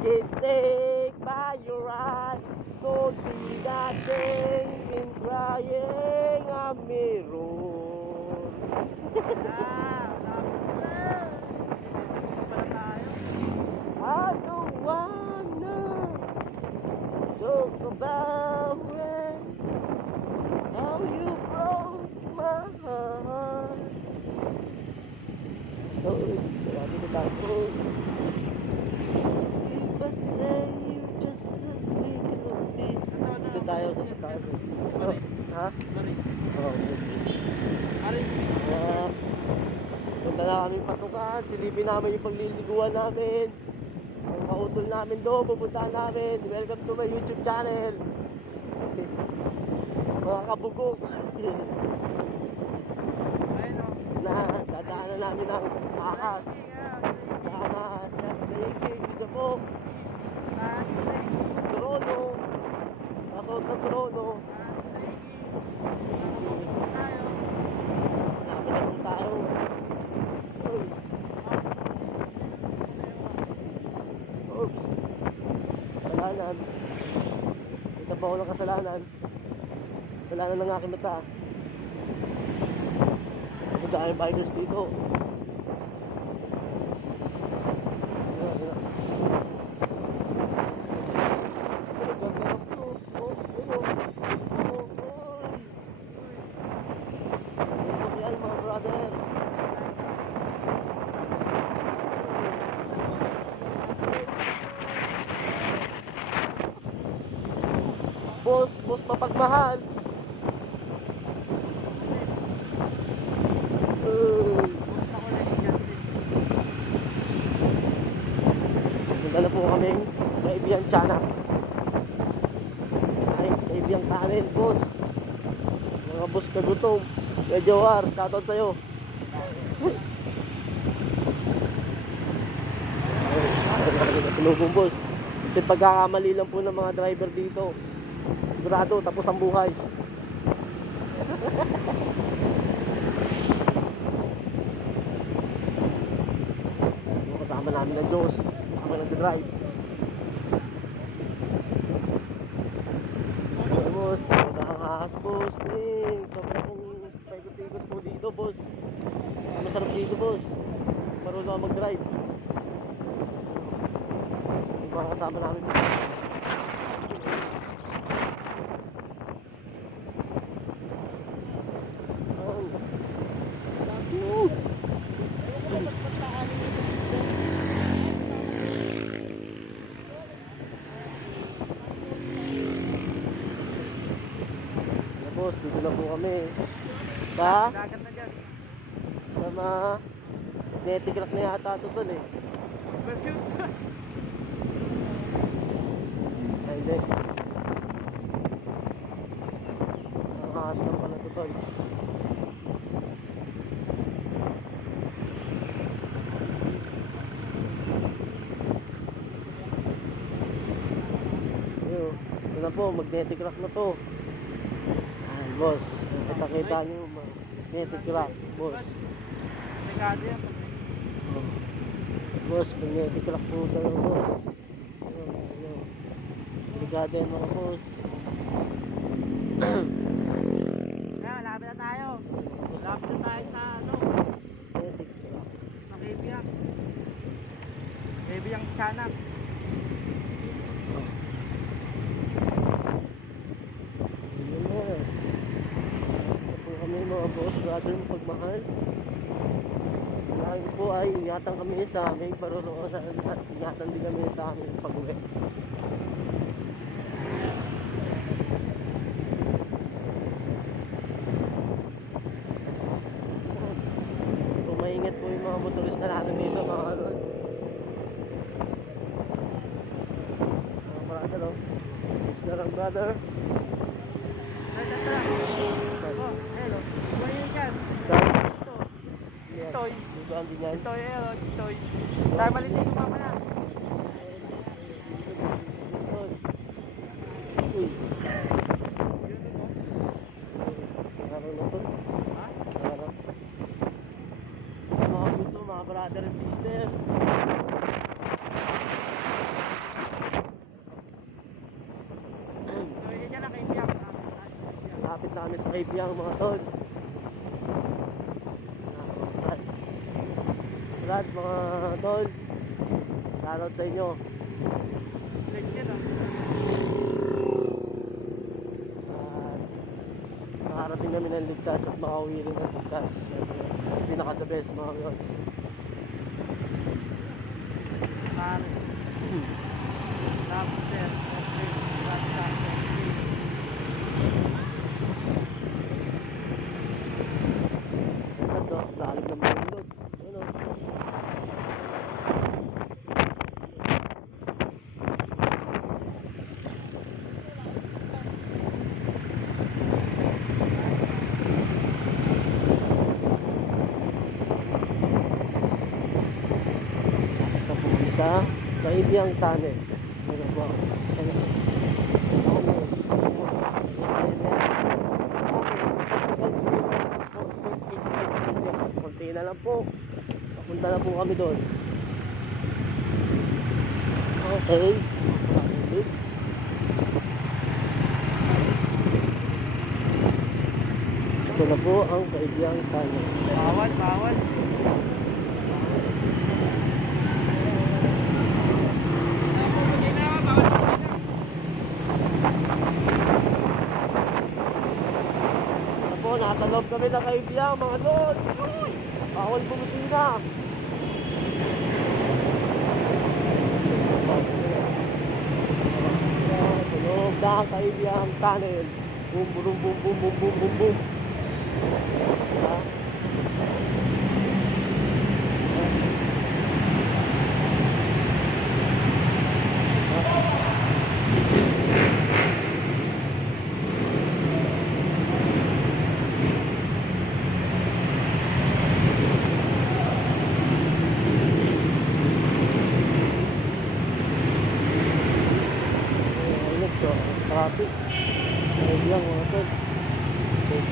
get sick by your eyes. Don't be that thing in crying a mirror. I don't wanna talk about when how you broke my heart. Oh, grabe na tayo. If I say you just a little bit. Dito tayo sa pagkakas. Oh, ha? Oh, punta na kami patukan. Silipin namin yung pagliliguan namin. Ang kautol namin doon, pupuntahan namin. Welcome to my YouTube channel. Mga kabugok. Na dadaanan namin ang pakas. Damas, Yaslake, dito po. Trono. Kasot ng trono. Malapit na po tayo. Oops. Kasalanan. Dito pa walang kasalanan. Kasalanan ng aking mata. Dahil bikers dito. Yan mga brother. Boss papagmahal. Dala po kaming kaibiyang tiyanak. Ay, kaibiyang kanin, boss. Mga boss kagutom. Kaya Jawar, shoutout sa'yo. Sinubong, boss. Kasi pagkakamali lang po ng mga driver dito, sigurado, tapos ang buhay. Kasama namin ng Diyos. Ako nag-drive. Boss, nakakaas, boss. Sobrang paikot-ikot po dito, boss. Masarap dito, boss. Marunong ako mag-drive. Yung mga kasama namin dito. Boss, dito na po kami sa magnetic rock na yata ito tol eh. Ay hindi, nakakaas lang pala ito tol. Ito na po, magnetic rock na to. Boss, kita nyo magnetic rock, boss. Boss, magnetic rock po tayo, boss. Ligado yan mga boss. Malapit na tayo. Malapit na tayo sa ano, Magnetic rock. sa Kaibiyang tiyanak. Mga boss, brother mo pagmahal. Lagi po ay ingatan kami sa aming paruroosan at ingatan din kami sa aming pag-uwi. So maingat po yung mga motorista natin dito mga kalol. Mga brother oh. Sister ang brother. Hello. Buhay yun yan. Toy. Dito ang ganyan. Toy. Toy. Tayo malitin ko mamaya. Uy. Araw na to. Ha? Araw. Mga brother and sister. kami sa Kaipiyang mga tol. Brad, mga tol, shoutout sa inyo. Like yan ah. Nakarating namin ng ligtas at makauwi rin ng ligtas. Pinaka the best mga guys. Pare. Tapos sir. Okay. Tapos. Ito, lalim ng mga loads. Ano? Ito po isa sa Ibiyang Tunnel. Ano po? Ano? Konti na lang po. Papunta na po kami doon. Okay. Ito na po ang Kaibiyang Tunnel. Bawal, bawal. Ito po, nasa loob kami ng Kaibiyang mga doon. Bawal bumusina. Sa loob ng Kaibiyang Tunnel. Boom, boom, boom, boom, boom, boom, boom, boom. Diba? Ayun, so, traffic. Ayun lang mga tol.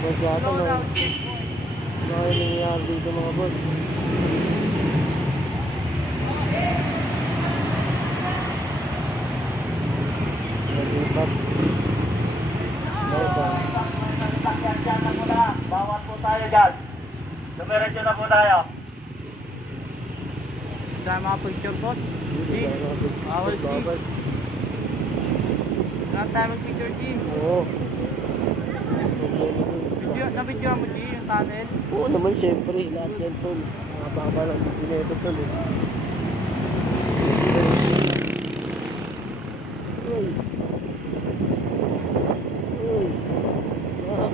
Masyado Slow na. down, checkpoint. Ano yung nangyayari dito mga boss? Nalipat. Bawat po tayo dyan. Dumiretso na po tayo. Dahil mga picture boss. G. Bawal, G. Lahat tayo mag-picture G. Oo. Na-video mo G yung tunnel. Oo naman syempre. Lahat yan tol. Mababa lang dito nito tol eh. Uy. Uy. Ah.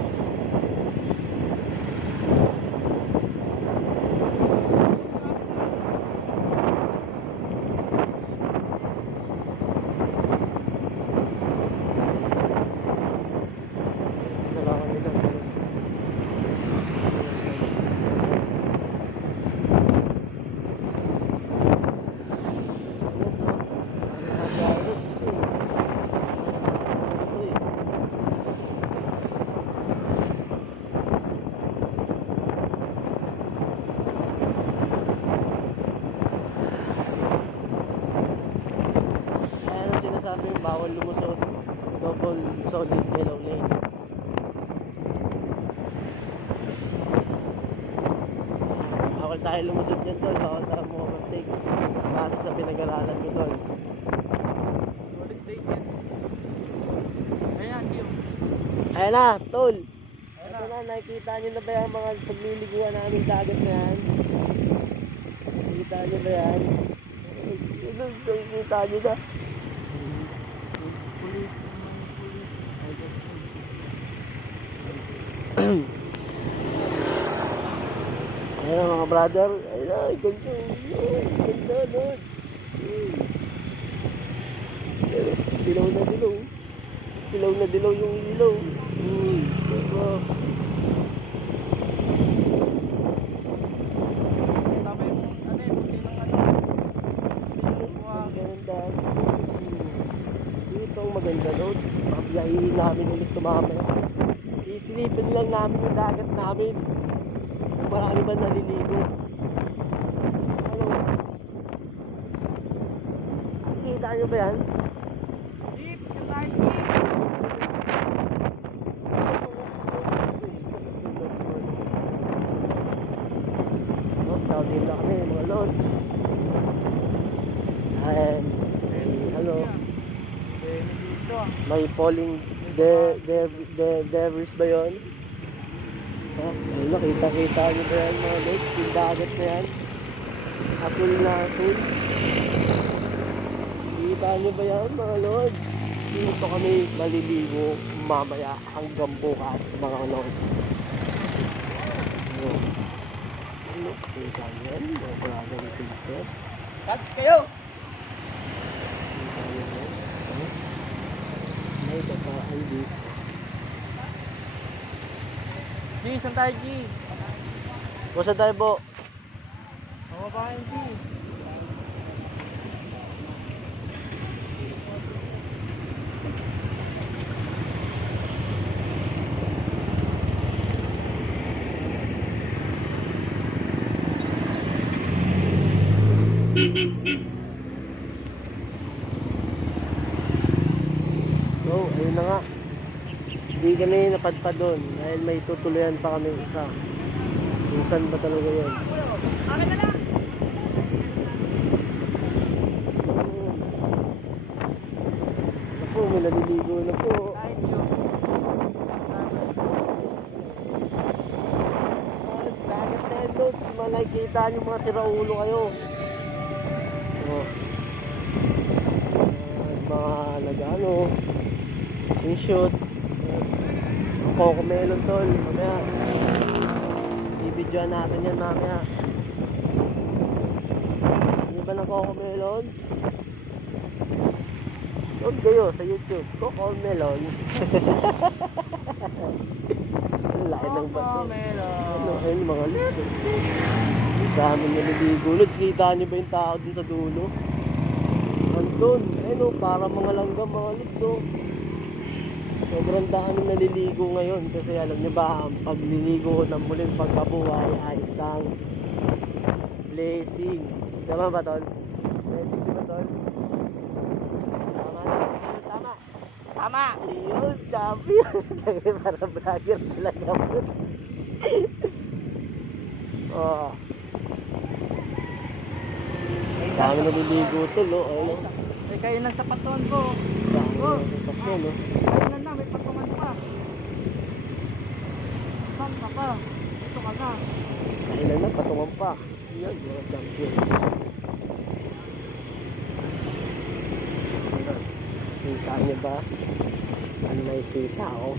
Nalakan nila. Ayan ang sinasabi yung bawal lumusot. Double solid yellow lane. Bawal tayo lumusot yan tol. Bawal tayo mo-overtake. Base sa pinag-aralan ko tol. Solid date yan. Ayan, G. Ayan na, tol. Ayan Ito na. na, nakikita nyo na ba yung mga pagliliguan namin dagat na yan? Nakikita nyo ba yan? Nakikita nyo na. Ayan na mga brother. Ayan na, ganda. Ganda, Lord. Dilaw na dilaw. Dilaw na dilaw yung ilaw. Diba? Tama yung ano eh, puti ng ano. Ang ganda. Dito ang maganda, Lord. Pabiyahin namin ulit tumamaya. Sisilipin lang namin yung dagat namin. Kung marami ba naliligo. Ano? Nakikita nyo ba yan? Jeep, yung tayo Jeep. dito ah. May falling debris ba yun? Ha? Ayun, nakita-kita nyo ba yan mga lods? Yung dagat na yan. Atul na atul. Kita nyo ba yan mga lods? Dito kami maliligo mamaya hanggang bukas mga lods. Ano? Kita nyo yan? Mga palaga ni sister. Cats kayo! Kita nyo yan? May bataan dito. G, saan tayo G? Basta tayo po. Ako ba kayo G? So, ayun na nga. Hindi kami napadpad doon dahil may tutuloyan pa kami isa. Kung saan ba talaga yun? Akin na lang! Ako, may naliligo na po. Kahit yun. Dagat na yan doon. Makikita nyo mga siraulo kayo. Oh. Mga nag-ano, shoot. Ang Coco Melon tol, mamaya. Bibidyoan natin yan mamaya. Hindi ba ng Coco Melon? Huwag kayo sa YouTube, Coco Melon. Ang laki ng bato. Ano, ayun mga lods. Ang daming naliligo. Lods, kita nyo ba yung tao dun sa dulo? Andun, ayun o, para mga langgam mga lods o. Sobrang dami naliligo ngayon kasi alam nyo ba, ang pagliligo ng muling pagkabuhay ay isang blessing. Tama ba tol? Blessing di ba tol? Tama na, tama. Tama! Yun, sabi yun. Para vlogger talaga po. Oh. Dami naliligo tol o. Ayun o. May kainan sa paton ko. Dami na sasakyan o. Kainan na, may patungan pa. Saan ka pa? Ito ka na. Kailan na, patungan pa. Yun, mga champion. Kita niyo ba? Ano may kita, oh.